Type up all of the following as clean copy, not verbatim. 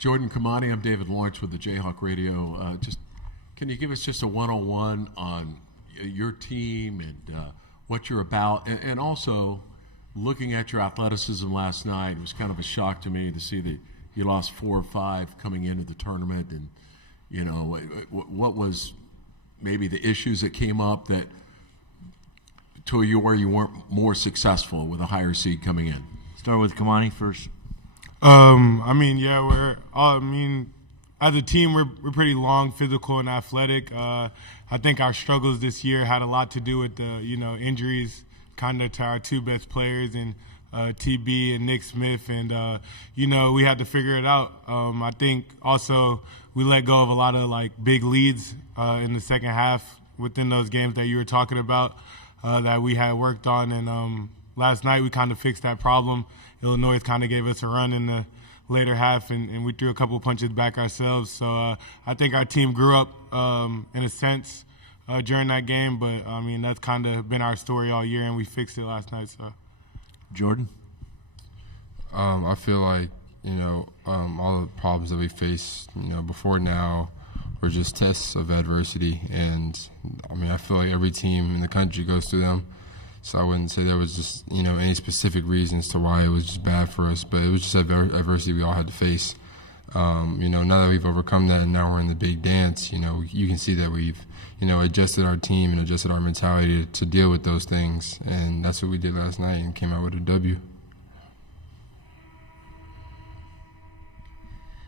Jordan, Kamani, I'm David Lawrence with the Jayhawk Radio. Can you give us just a one-on-one on your team and what you're about, and also looking at your athleticism last night? It was kind of a shock to me to see that you lost 4 or 5 coming into the tournament, and what was maybe the issues that came up that to you where you weren't more successful with a higher seed coming in? Start with Kamani first. As a team, we're pretty long, physical, and athletic. I think our struggles this year had a lot to do with the injuries, kind of to our 2 best players, and TB and Nick Smith, and we had to figure it out. I think also we let go of a lot of big leads in the second half within those games that you were talking about that we had worked on, and last night we kind of fixed that problem. Illinois kind of gave us a run in the later half, and we threw a couple punches back ourselves. So I think our team grew up in a sense during that game, but that's kind of been our story all year, and we fixed it last night. So, Jordan, I feel like all the problems that we faced before now were just tests of adversity, and I feel like every team in the country goes through them. So I wouldn't say there was just, any specific reasons to why it was just bad for us, but it was just adversity we all had to face. Now that we've overcome that and now we're in the big dance, you can see that we've, adjusted our team and adjusted our mentality to deal with those things. And that's what we did last night and came out with a W.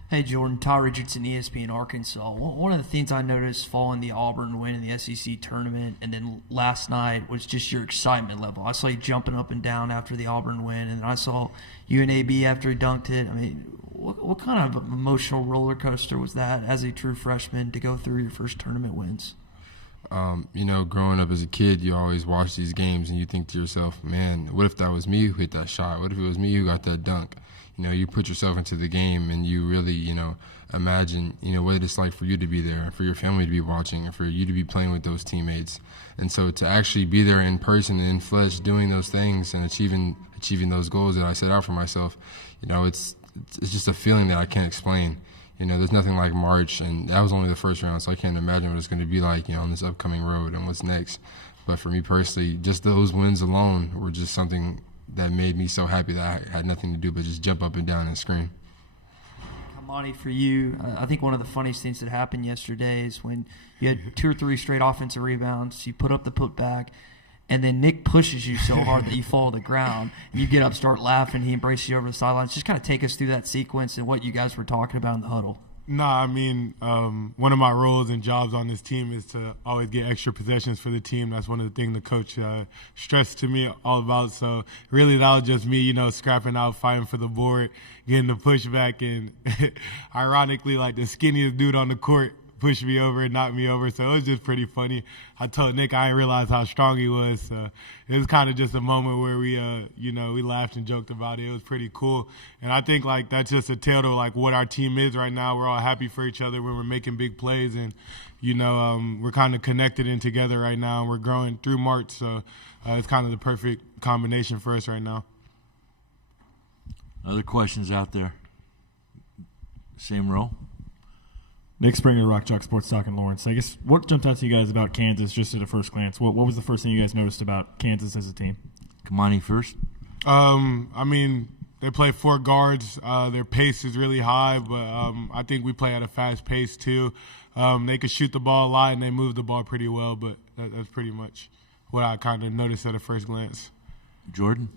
Hey, Jordan, Ty Richardson, ESPN Arkansas. One of the things I noticed following the Auburn win in the SEC tournament and then last night was just your excitement level. I saw you jumping up and down after the Auburn win, and I saw you and AB after he dunked it. What kind of emotional roller coaster was that as a true freshman to go through your first tournament wins? Growing up as a kid, you always watch these games and you think to yourself, man, what if that was me who hit that shot? What if it was me who got that dunk? You put yourself into the game and you really, imagine, what it's like for you to be there, for your family to be watching, and for you to be playing with those teammates. And so to actually be there in person and in flesh doing those things and achieving those goals that I set out for myself, it's just a feeling that I can't explain. There's nothing like March, and that was only the first round, so I can't imagine what it's going to be like, on this upcoming road and what's next. But for me personally, just those wins alone were just something that made me so happy that I had nothing to do but just jump up and down and scream. Kamani, for you, I think one of the funniest things that happened yesterday is when you had 2 or 3 straight offensive rebounds, you put up the putback, and then Nick pushes you so hard that you fall to the ground. You get up, start laughing, he embraces you over the sidelines. Just kind of take us through that sequence and what you guys were talking about in the huddle. One of my roles and jobs on this team is to always get extra possessions for the team. That's one of the things the coach stressed to me all about. So really that was just me, scrapping out, fighting for the board, getting the pushback, and ironically, the skinniest dude on the court pushed me over and knocked me over. So it was just pretty funny. I told Nick I didn't realize how strong he was. So it was kind of just a moment where we, we laughed and joked about it. It was pretty cool. And I think that's just a tale to what our team is right now. We're all happy for each other when we're making big plays, and we're kind of connected and together right now. And we're growing through March, so it's kind of the perfect combination for us right now. Other questions out there? Same row. Nick Springer, Rock Chalk Sports Talk in Lawrence. I guess what jumped out to you guys about Kansas just at a first glance? What was the first thing you guys noticed about Kansas as a team? Kamani first. They play 4 guards. Their pace is really high, but I think we play at a fast pace too. They can shoot the ball a lot and they move the ball pretty well, but that's pretty much what I kind of noticed at a first glance. Jordan?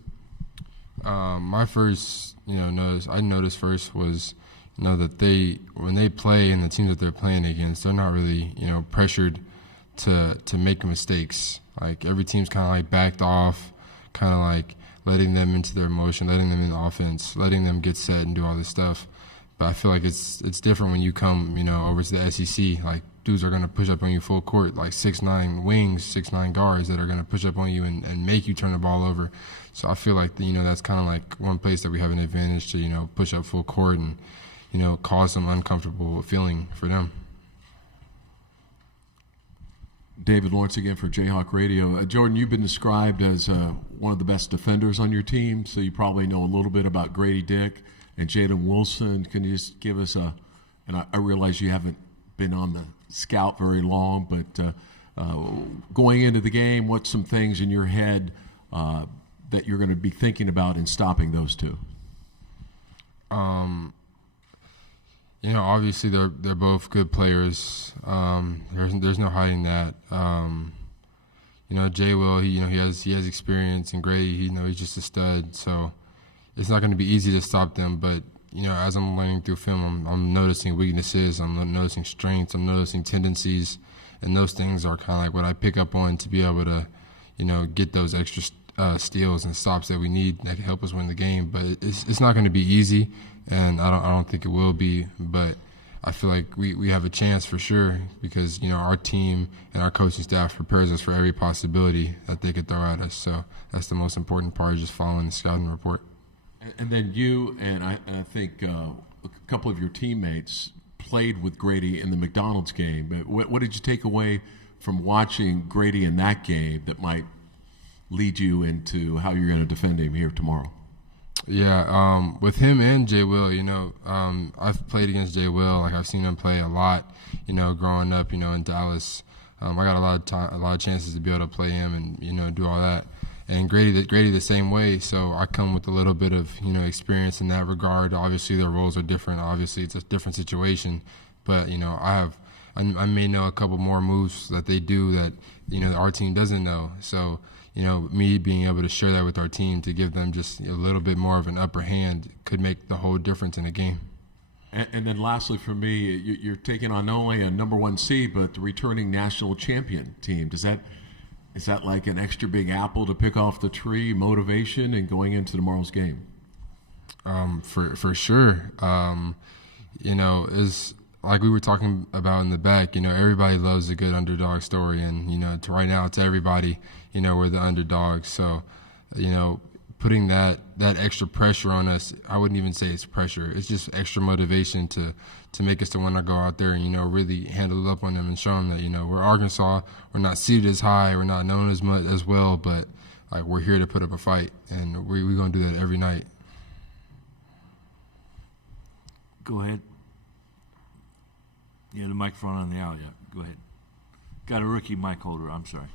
My first, noticed first was that when they play and the teams that they're playing against, they're not really, pressured to make mistakes. Every team's kind of backed off, kind of letting them into their motion, letting them in offense, letting them get set and do all this stuff. But I feel like it's different when you come, over to the SEC. Dudes are going to push up on you full court, 6'9" wings, 6'9" guards that are going to push up on you and make you turn the ball over. So I feel like, that's kind of one place that we have an advantage to, push up full court and, cause some uncomfortable feeling for them. David Lawrence again for Jayhawk Radio. Jordan, you've been described as one of the best defenders on your team, so you probably know a little bit about Grady Dick. and Jalen Wilson. Can you just give us and I realize you haven't been on the scout very long, but going into the game, what's some things in your head that you're going to be thinking about in stopping those two? Obviously they're both good players. There's no hiding that. Jay Will, he has experience, and Grady, he's just a stud. So it's not going to be easy to stop them. But as I'm learning through film, I'm noticing weaknesses, I'm noticing strengths, I'm noticing tendencies, and those things are kind of like what I pick up on to be able to, get those extra steals and stops that we need that can help us win the game. But it's not going to be easy, and I don't think it will be. But I feel like we have a chance for sure because, our team and our coaching staff prepares us for every possibility that they could throw at us. So that's the most important part, just following the scouting report. And then you and I think a couple of your teammates played with Grady in the McDonald's game. But what did you take away from watching Grady in that game that might lead you into how you're going to defend him here tomorrow? Yeah, with him and Jay Will, I've played against Jay Will. Like I've seen him play a lot, growing up, in Dallas. I got a lot of chances to be able to play him and do all that. And Grady the same way. So I come with a little bit of experience in that regard. Obviously, their roles are different. Obviously, it's a different situation. But I may know a couple more moves that they do that our team doesn't know. So. Me being able to share that with our team to give them just a little bit more of an upper hand could make the whole difference in a game. And then lastly for me, you're taking on not only a number one seed, but the returning national champion team. Is that like an extra big apple to pick off the tree, motivation, and going into tomorrow's game? For sure. Is like we were talking about in the back, everybody loves a good underdog story. And, right now to everybody, we're the underdogs. So, putting that extra pressure on us, I wouldn't even say it's pressure. It's just extra motivation to make us to want to go out there and, really handle it up on them and show them that, we're Arkansas. We're not seated as high. We're not known as much as well, but like we're here to put up a fight, and we're going to do that every night. Go ahead. Yeah, the microphone on the aisle. Yeah, go ahead. Got a rookie mic holder. I'm sorry.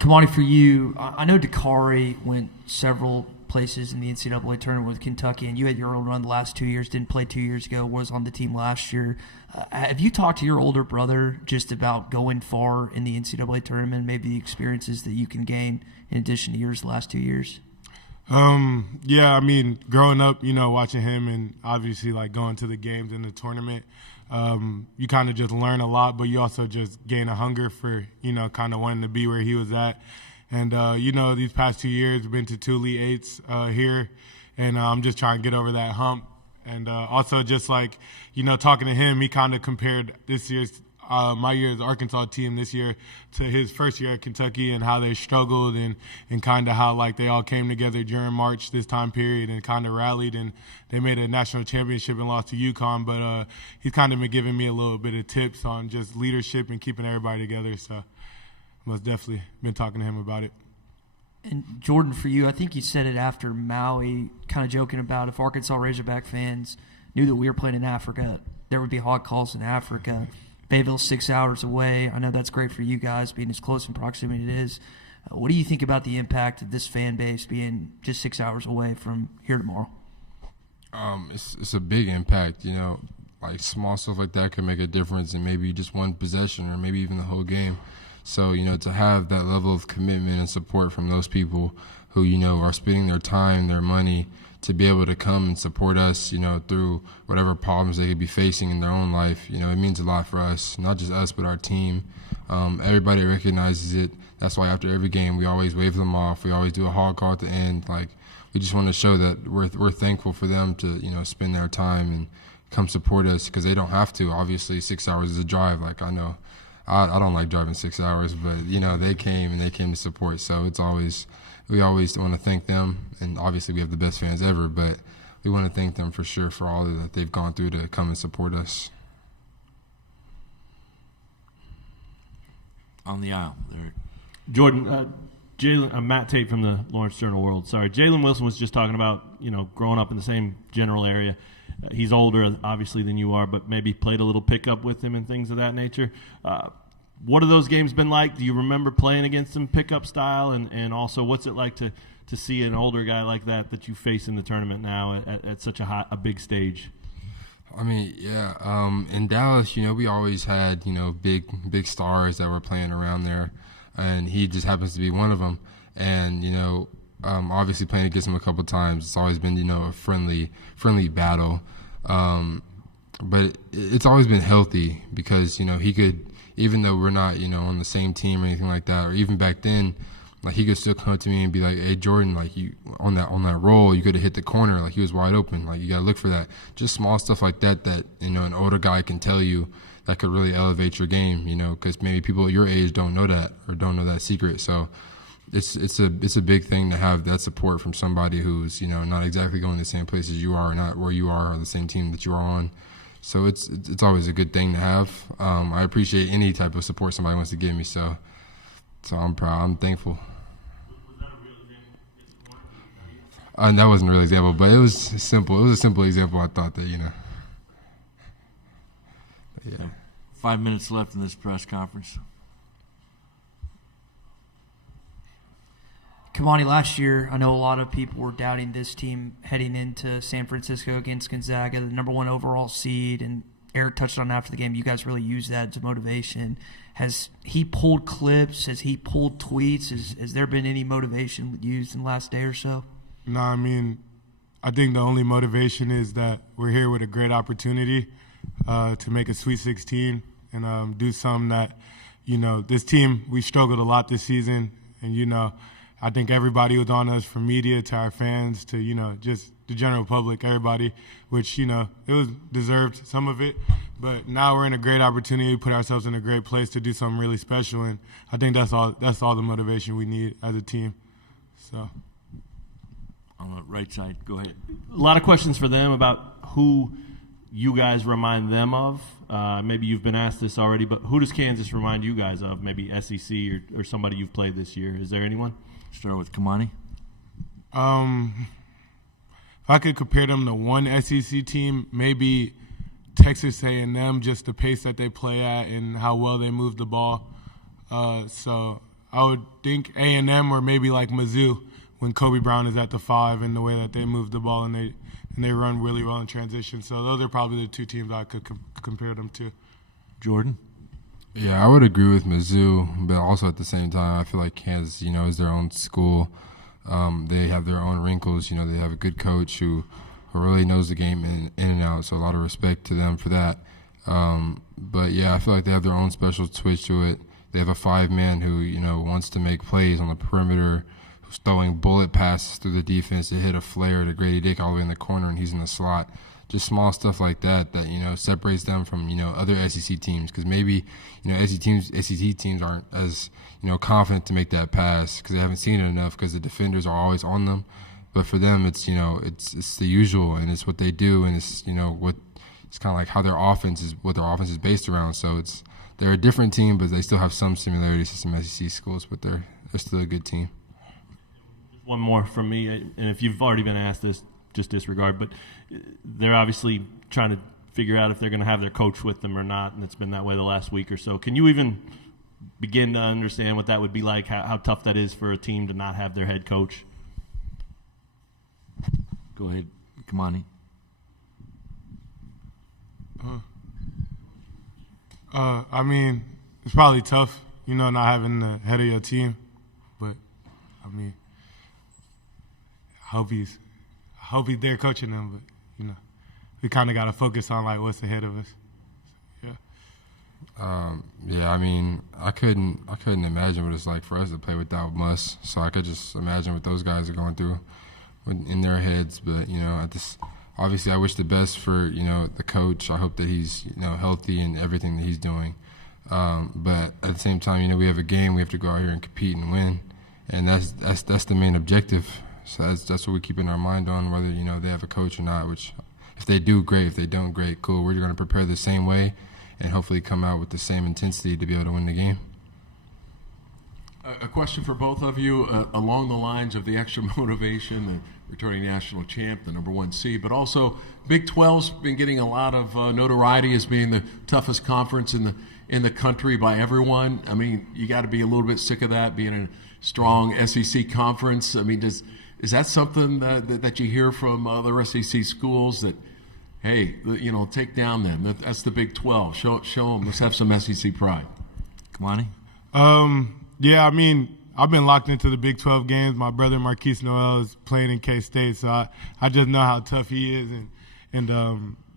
Kamani, for you, I know Dakari went several places in the NCAA tournament with Kentucky, and you had your own run the last 2 years, didn't play 2 years ago, was on the team last year. Have you talked to your older brother just about going far in the NCAA tournament, maybe the experiences that you can gain in addition to yours the last 2 years? Yeah, growing up, watching him and obviously like going to the games in the tournament, you kind of just learn a lot, but you also just gain a hunger for, kind of wanting to be where he was at. And, these past 2 years, I've been to 2 Elite Eights here, and I'm just trying to get over that hump. And also just like, talking to him, he kind of compared this year's my year's Arkansas team this year to his first year at Kentucky and how they struggled and kind of how like they all came together during March this time period and kind of rallied, and they made a national championship and lost to UConn. But he's kind of been giving me a little bit of tips on just leadership and keeping everybody together. So most definitely been talking to him about it. And Jordan, for you, I think you said it after Maui, kind of joking about if Arkansas Razorback fans knew that we were playing in Africa, there would be hog calls in Africa. Bayville's 6 hours away. I know that's great for you guys, being as close in proximity as it is. What do you think about the impact of this fan base being just 6 hours away from here tomorrow? It's a big impact, like small stuff like that could make a difference in maybe just one possession or maybe even the whole game. So, to have that level of commitment and support from those people who, are spending their time, their money to be able to come and support us, through whatever problems they could be facing in their own life, it means a lot for us, not just us, but our team. Everybody recognizes it. That's why after every game, we always wave them off. We always do a hog call at the end. Like, we just want to show that we're thankful for them to, spend their time and come support us because they don't have to. Obviously, 6 hours is a drive. Like, I know I don't like driving 6 hours, but, they came to support. So we always want to thank them. And obviously we have the best fans ever, but we want to thank them for sure for all that they've gone through to come and support us. On the aisle there. Jordan, Matt Tate from the Lawrence Journal World. Sorry, Jalen Wilson was just talking about growing up in the same general area. He's older, obviously, than you are, but maybe played a little pickup with him and things of that nature. What have those games been like? Do you remember playing against him pickup style? And also, what's it like to see an older guy like that you face in the tournament now at such a big stage? I mean, yeah. In Dallas, we always had, big stars that were playing around there, and he just happens to be one of them. And, obviously playing against him a couple times, it's always been, a friendly battle. But it's always been healthy because, he could, even though we're not, on the same team or anything like that, or even back then, like he could still come up to me and be like, "Hey Jordan, like you on that roll, you could have hit the corner, like he was wide open, like you gotta look for that." Just small stuff like that an older guy can tell you that could really elevate your game, because maybe people your age don't know that or don't know that secret. So it's a big thing to have that support from somebody who's not exactly going the same place as you are, or not where you are, or the same team that you are on. So it's always a good thing to have. I appreciate any type of support somebody wants to give me. So I'm proud. I'm thankful. Was that a real example? That wasn't a real example, but it was simple. It was a simple example. I thought that, Yeah. 5 minutes left in this press conference. Kamani, last year, I know a lot of people were doubting this team heading into San Francisco against Gonzaga, the number 1 overall seed, and Eric touched on after the game, you guys really used that as motivation. Has he pulled clips? Has he pulled tweets? Has there been any motivation used in the last day or so? No, I mean, I think the only motivation is that we're here with a great opportunity to make a Sweet 16 and do something that, this team, we struggled a lot this season. And, I think everybody was on us, from media to our fans to, just the general public, everybody, which, it was deserved, some of it. But now we're in a great opportunity to put ourselves in a great place to do something really special. And I think that's all the motivation we need as a team. So. On the right side, go ahead. A lot of questions for them about who you guys remind them of. Maybe you've been asked this already, but who does Kansas remind you guys of? Maybe SEC or somebody you've played this year. Is there anyone? Start with Kamani. If I could compare them to one SEC team, maybe Texas A&M, just the pace that they play at and how well they move the ball. So I would think A&M or maybe like Mizzou when Kobe Brown is at the 5 and the way that they move the ball and they run really well in transition. So those are probably the two teams I could compare them to. Jordan? Yeah, I would agree with Mizzou, but also at the same time, I feel like Kansas, is their own school. They have their own wrinkles. They have a good coach who really knows the game in and out, so a lot of respect to them for that. But, yeah, I feel like they have their own special twitch to it. They have a 5-man who, wants to make plays on the perimeter, who's throwing bullet passes through the defense to hit a flare to Grady Dick all the way in the corner, and he's in the slot. Just small stuff like that separates them from other SEC teams, because maybe SEC teams aren't as confident to make that pass because they haven't seen it enough because the defenders are always on them. But for them, it's the usual, and it's what they do, and it's what it's kind of like how their offense is based around. So they're a different team, but they still have some similarities to some SEC schools, but they're still a good team. One more from me, and if you've already been asked this, just disregard, but they're obviously trying to figure out if they're going to have their coach with them or not, and it's been that way the last week or so. Can you even begin to understand what that would be like, how tough that is for a team to not have their head coach? Go ahead, Kamani. I mean, it's probably tough, not having the head of your team, but I mean, I hope he's there coaching them, but we kind of got to focus on like what's ahead of us. Yeah, I mean, I couldn't imagine what it's like for us to play without Muss. So I could just imagine what those guys are going through in their heads. But obviously, I wish the best for the coach. I hope that he's healthy and everything that he's doing. But at the same time, we have a game. We have to go out here and compete and win, and that's the main objective. So that's what we keep in our mind on, whether they have a coach or not. Which, if they do, great. If they don't, great. Cool. We're going to prepare the same way, and hopefully come out with the same intensity to be able to win the game. A question for both of you along the lines of the extra motivation, the returning national champ, the number 1 seed, but also Big 12's been getting a lot of notoriety as being the toughest conference in the country by everyone. I mean, you got to be a little bit sick of that, being in a strong SEC conference. I mean, is that something that you hear from other SEC schools that, hey, take down them? That's the Big 12. Show them. Let's have some SEC pride. Kamani? Yeah, I mean, I've been locked into the Big 12 games. My brother Marquise Noel is playing in K-State, so I just know how tough he is, and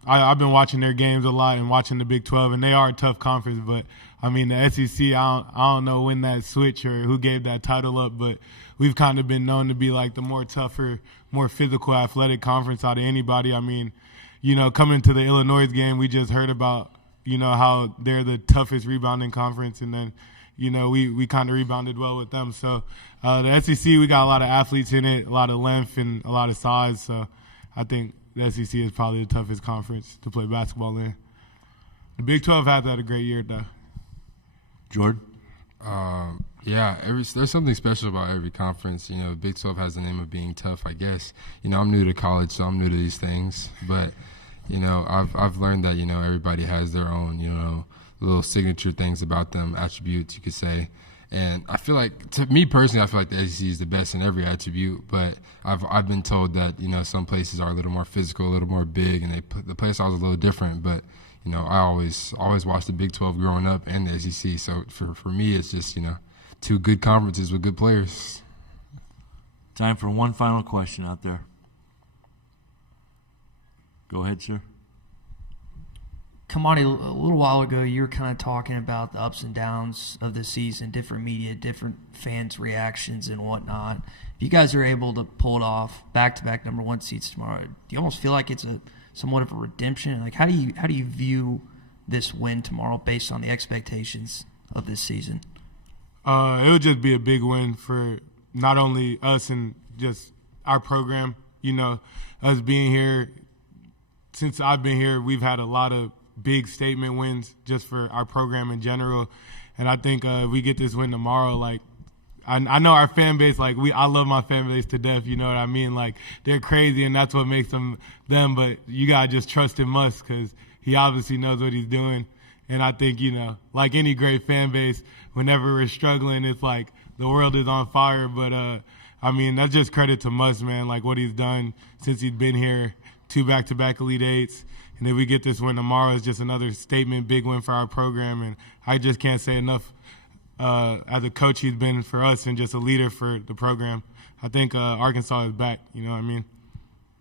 I've been watching their games a lot and watching the Big 12, and they are a tough conference. But I mean, the SEC, I don't know when that switch or who gave that title up, but we've kind of been known to be like the more tougher, more physical, athletic conference out of anybody. I mean, coming to the Illinois game, we just heard about how they're the toughest rebounding conference, and then we kind of rebounded well with them. So the SEC, we got a lot of athletes in it, a lot of length and a lot of size. So I think the SEC is probably the toughest conference to play basketball in. The Big 12 had a great year, though. Jordan? Yeah, there's something special about every conference. Big 12 has the name of being tough, I guess. I'm new to college, so I'm new to these things. But, I've learned that, everybody has their own, little signature things about them, attributes, you could say. And I feel like, to me personally, I feel like the SEC is the best in every attribute. But I've been told that, some places are a little more physical, a little more big, and the play style is a little different. But, I always watched the Big 12 growing up and the SEC. So for me, it's just, two good conferences with good players. Time for one final question out there. Go ahead, sir. Kamani, a little while ago, you were kind of talking about the ups and downs of the season, different media, different fans' reactions and whatnot. If you guys are able to pull it off, back-to-back number 1 seeds tomorrow, do you almost feel like it's somewhat of a redemption? Like, how do you view this win tomorrow based on the expectations of this season? It would just be a big win for not only us and just our program. Us being here, since I've been here, we've had a lot of big statement wins just for our program in general. And I think if we get this win tomorrow, like, I know our fan base, like, I love my fan base to death, you know what I mean? Like, they're crazy, and that's what makes them, but you got to just trust in Musk because he obviously knows what he's doing. And I think, like any great fan base, whenever we're struggling, it's like the world is on fire. But, I mean, that's just credit to Musk, man, like what he's done since he's been here, 2 back-to-back Elite Eights. And if we get this win tomorrow, it's just another statement, big win for our program. And I just can't say enough as a coach he's been for us and just a leader for the program. I think Arkansas is back, you know what I mean?